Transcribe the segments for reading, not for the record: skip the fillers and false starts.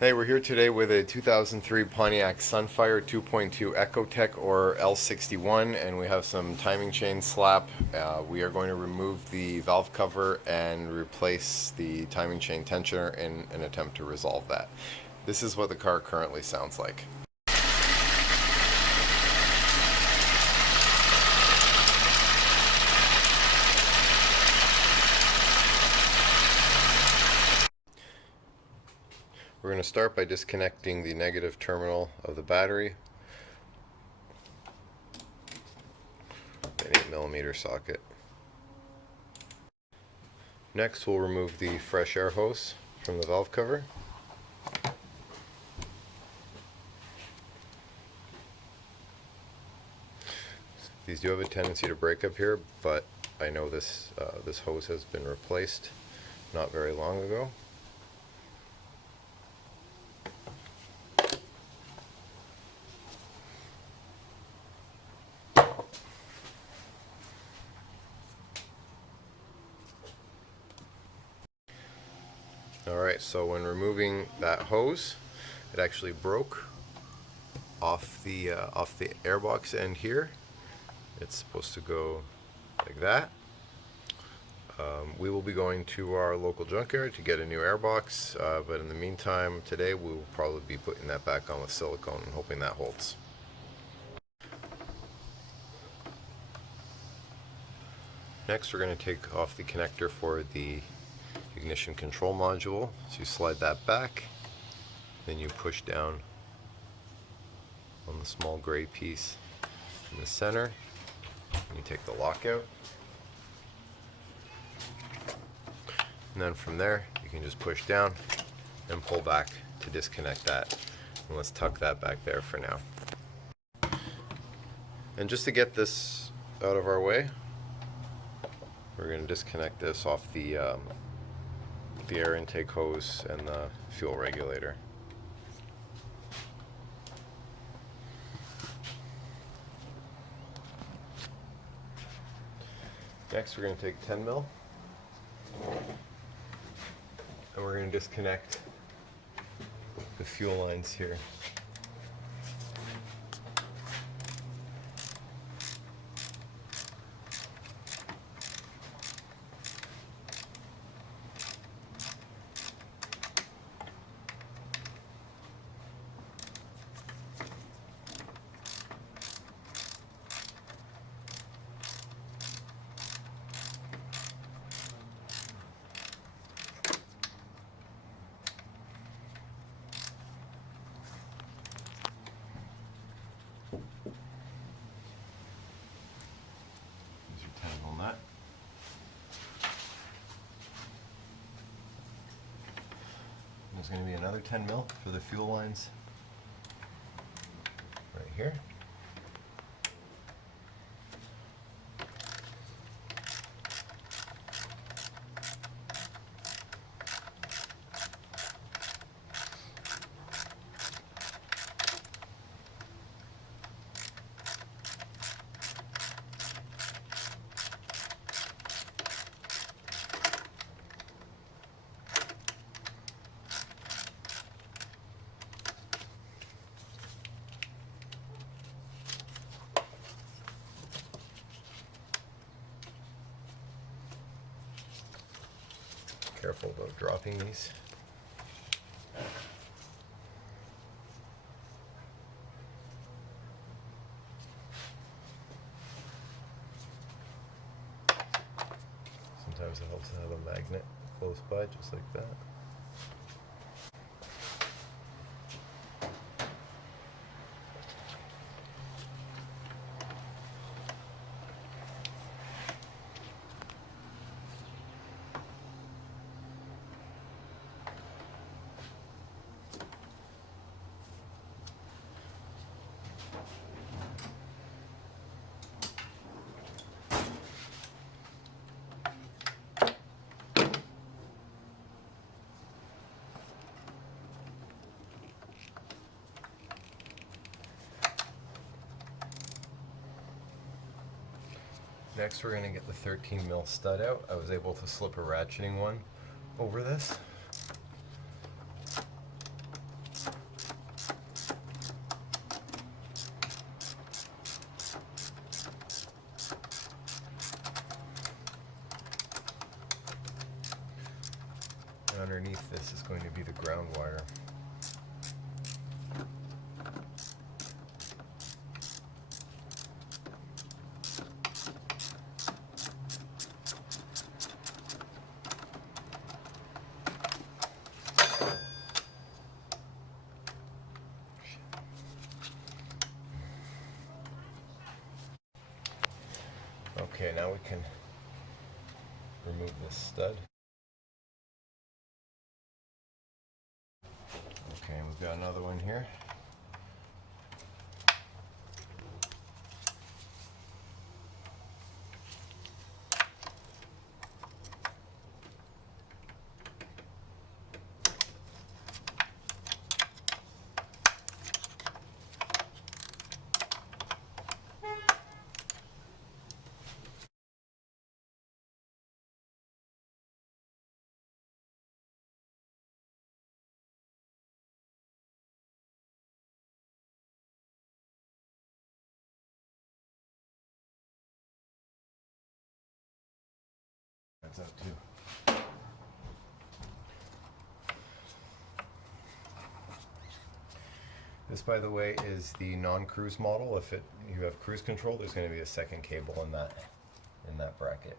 Hey, we're here today with a 2003 Pontiac Sunfire 2.2 Ecotec or L61, and we have some timing chain slap. We are going to remove the valve cover and replace the timing chain tensioner in an attempt to resolve that. This is what the car currently sounds like. We're going to start by disconnecting the negative terminal of the battery, an 8mm socket. Next, we'll remove the fresh air hose from the valve cover. These do have a tendency to break up here, but I know this hose has been replaced not very long ago. Alright, so when removing that hose, it actually broke off the airbox end here. It's supposed to go like that. We will be going to our local junkyard to get a new airbox, but in the meantime, today we will probably be putting that back on with silicone and hoping that holds. Next, we're going to take off the connector for the ignition control module. So you slide that back, then you push down on the small gray piece in the center, and you take the lock out. And then from there, you can just push down and pull back to disconnect that. And let's tuck that back there for now. And just to get this out of our way, we're going to disconnect this off the air intake hose and the fuel regulator. Next, we're going to take 10 mil and we're going to disconnect the fuel lines here. That. There's going to be another 10 mil for the fuel lines right here. Careful about dropping these. Sometimes it helps to have a magnet close by, just like that. Next, we're going to get the 13 mil stud out. I was able to slip a ratcheting one over this. This is going to be the ground wire. Okay, now we can remove this stud. Okay, we've got another one here. That's out too. This, by the way, is the non-cruise model. If you have cruise control, there's going to be a second cable in that bracket.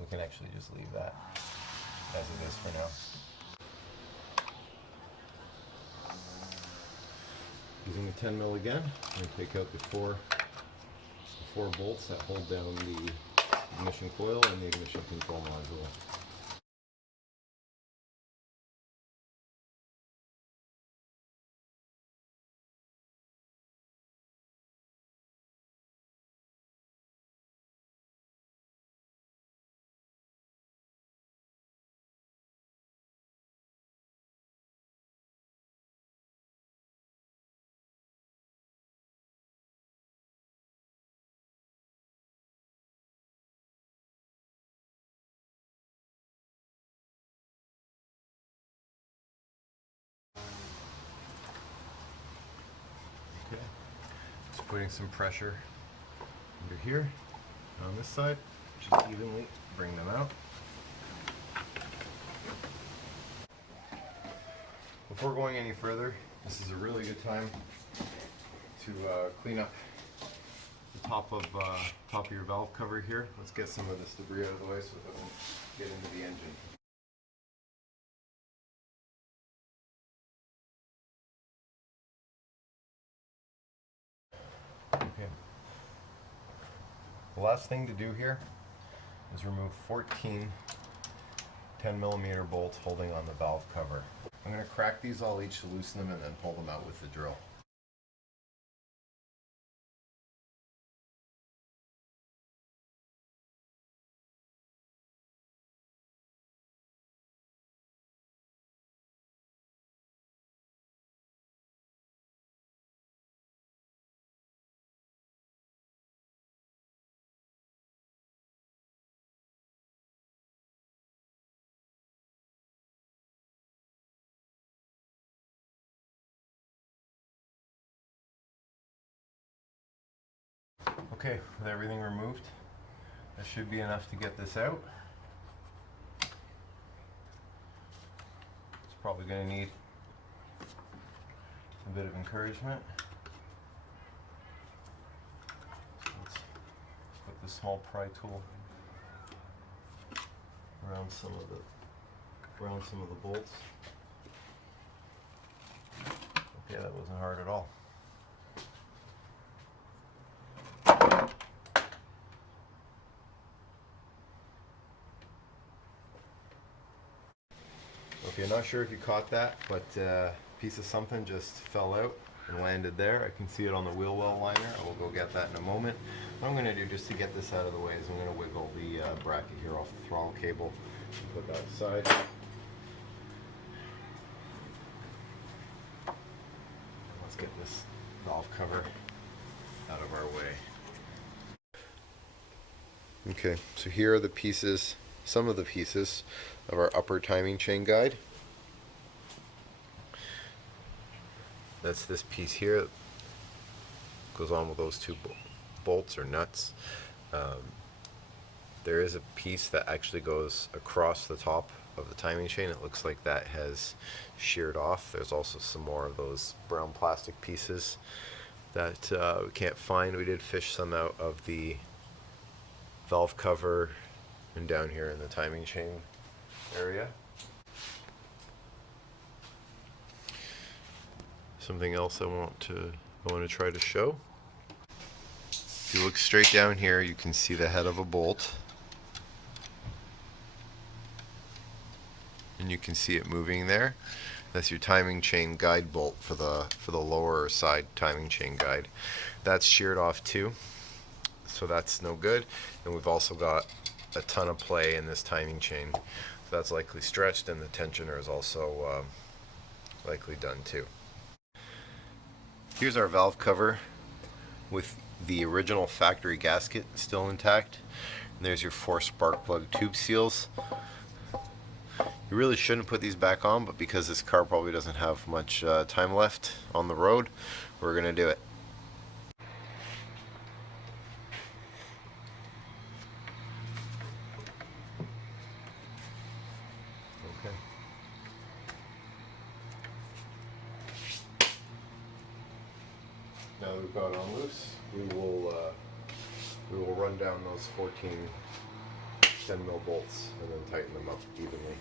We can actually just leave that as it is for now. Using the 10 mil again, I'm going to take out the four bolts that hold down the ignition coil and the ignition control module. Okay, just putting some pressure under here on this side, just evenly bring them out. Before going any further, this is a really good time to clean up the top of your valve cover here. Let's get some of this debris out of the way so it doesn't get into the engine. Okay. The last thing to do here is remove 14 10mm bolts holding on the valve cover. I'm going to crack these all each to loosen them and then pull them out with the drill. Okay, with everything removed, that should be enough to get this out. It's probably going to need a bit of encouragement. So let's put the small pry tool around some of the bolts. Okay, that wasn't hard at all. Okay, not sure if you caught that, but a piece of something just fell out and landed there. I can see it on the wheel well liner. I will go get that in a moment. What I'm going to do just to get this out of the way is I'm going to wiggle the bracket here off the throttle cable and put that aside. Let's get this valve cover out of our way. Okay, so here are the pieces, some of the pieces of our upper timing chain guide. That's this piece here that goes on with those two bolts or nuts. There is a piece that actually goes across the top of the timing chain. It looks like that has sheared off. There's also some more of those brown plastic pieces that we can't find. We did fish some out of the valve cover and down here in the timing chain area. Something else I want to try to show. If you look straight down here, you can see the head of a bolt, and you can see it moving there. That's your timing chain guide bolt for the lower side timing chain guide. That's sheared off too, so that's no good. And we've also got a ton of play in this timing chain, so that's likely stretched, and the tensioner is also likely done too. Here's our valve cover with the original factory gasket still intact. And there's your 4 spark plug tube seals. You really shouldn't put these back on, but because this car probably doesn't have much time left on the road, we're gonna do it. Okay. Now that we've got it on loose, we will run down those 14 10mm bolts and then tighten them up evenly.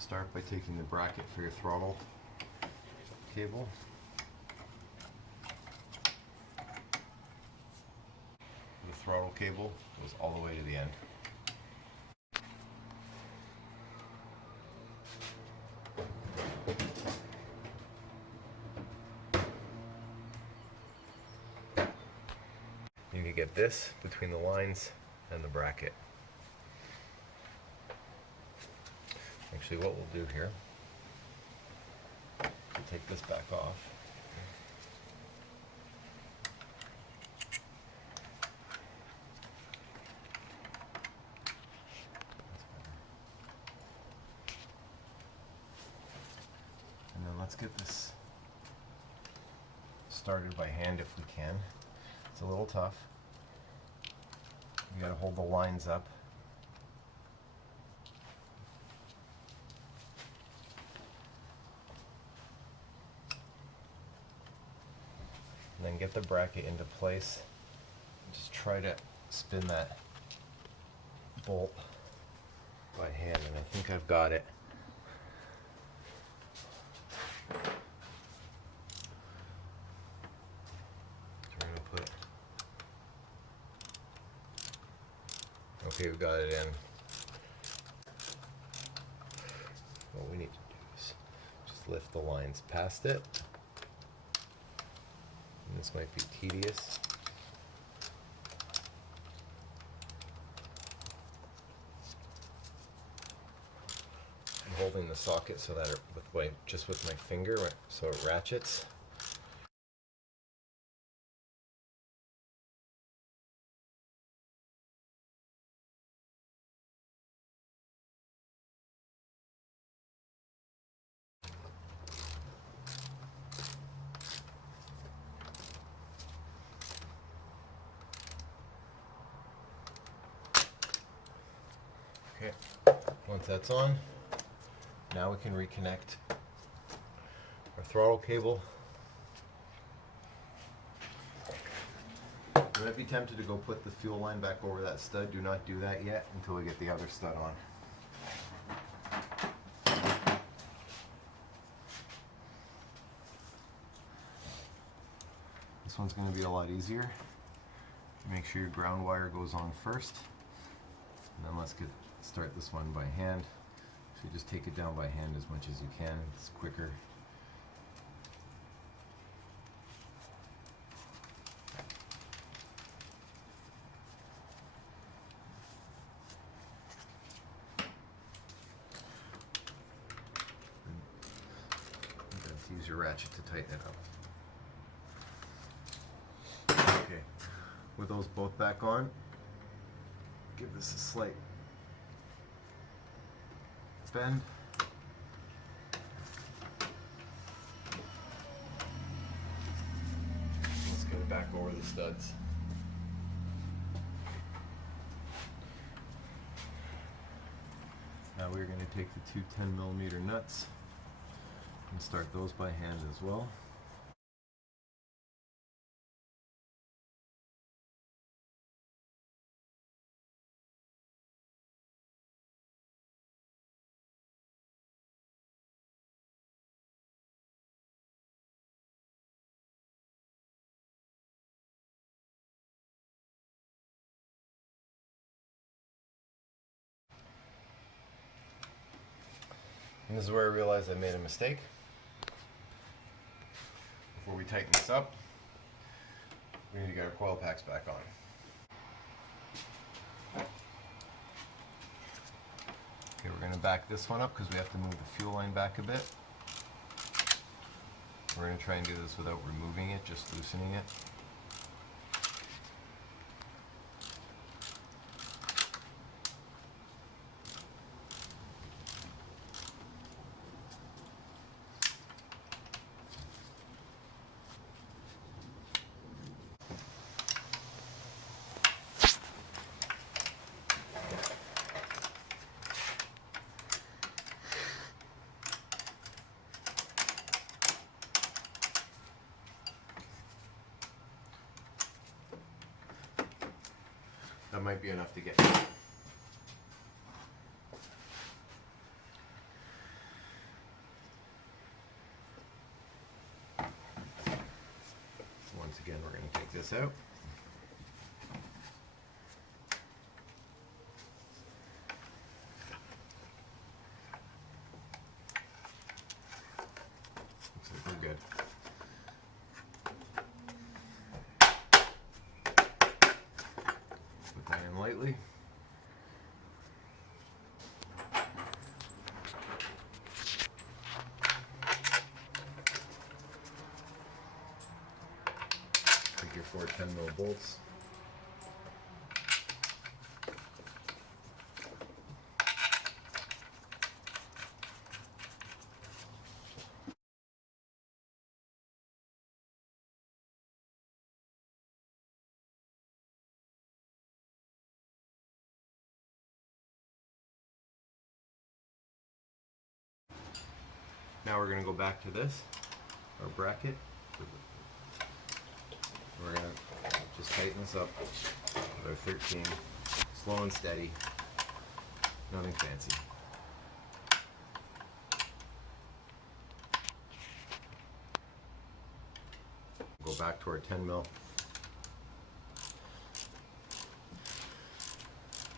Start by taking the bracket for your throttle cable. The throttle cable goes all the way to the end. You need to get this between the lines and the bracket. Actually, what we'll do here, we'll take this back off. And then let's get this started by hand if we can. It's a little tough. You gotta hold the lines up. And then get the bracket into place. Just try to spin that bolt by hand, and I think I've got it. So we're gonna put. Okay, we got it in. What we need to do is just lift the lines past it. And this might be tedious. I'm holding the socket so that just with my finger, so it ratchets. Okay, once that's on. Now we can reconnect our throttle cable. You might be tempted to go put the fuel line back over that stud. Do not do that yet until we get the other stud on. This one's going to be a lot easier. Make sure your ground wire goes on first. And then let's start this one by hand. So you just take it down by hand as much as you can. It's quicker. Use your ratchet to tighten it up. Okay, with those both back on, give this a slight bend. Let's get it back over the studs. Now we're going to take the two 10mm nuts and start those by hand as well. And this is where I realized I made a mistake. Before we tighten this up, we need to get our coil packs back on. Okay, we're going to back this one up because we have to move the fuel line back a bit. We're going to try and do this without removing it, just loosening it. That might be enough to get. Once again, we're going to take this out. Looks like we're good. Lightly. Take your 4 10mm bolts. Now we're going to go back to this, our bracket. We're going to just tighten this up with our 13, slow and steady, nothing fancy. Go back to our 10mm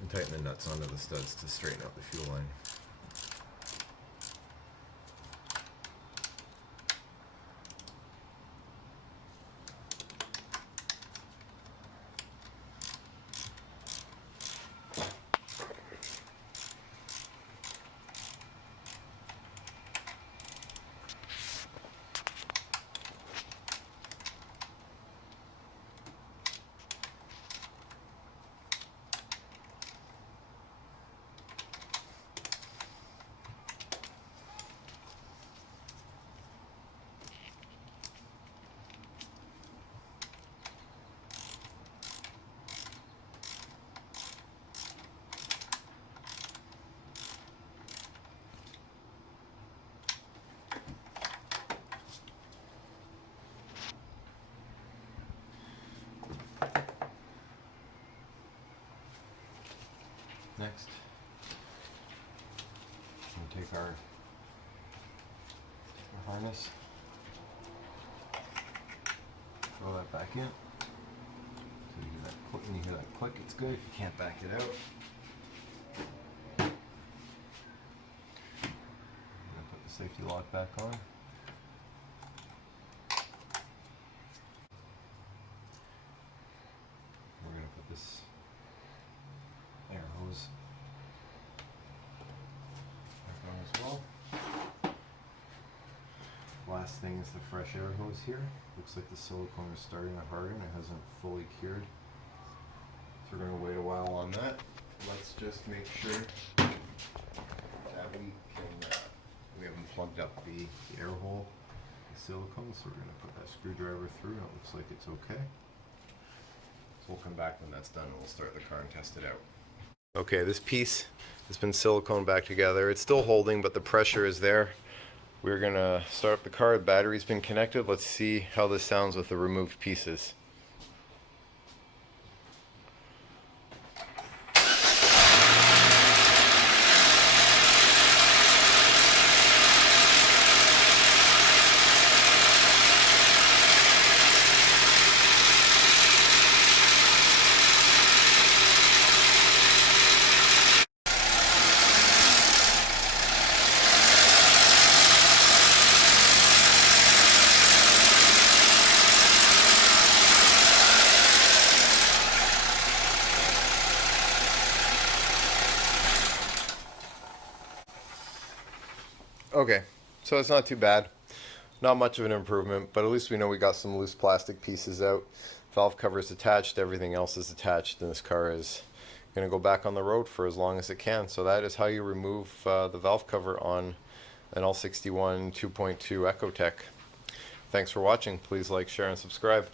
and tighten the nuts onto the studs to straighten out the fuel line. next. We'll take our harness, throw that back in. So you hear that click, when you hear that click, it's good. If you can't back it out, I'm gonna put the safety lock back on. We're gonna put this air hose back on as well. Last thing is the fresh air hose here. Looks like the silicone is starting to harden. It hasn't fully cured. So we're going to wait a while on that. Let's just make sure that we haven't plugged up the air hole, the silicone. So we're going to put that screwdriver through. It looks like it's okay. So we'll come back when that's done and we'll start the car and test it out. Okay, this piece has been silicone back together. It's still holding, but the pressure is there. We're gonna start up the car. The battery's been connected. Let's see how this sounds with the removed pieces. Okay, so it's not too bad. Not much of an improvement, but at least we know we got some loose plastic pieces out. Valve cover is attached, everything else is attached, and this car is going to go back on the road for as long as it can. So that is how you remove the valve cover on an L61 2.2 Ecotec. Thanks for watching. Please like, share, and subscribe.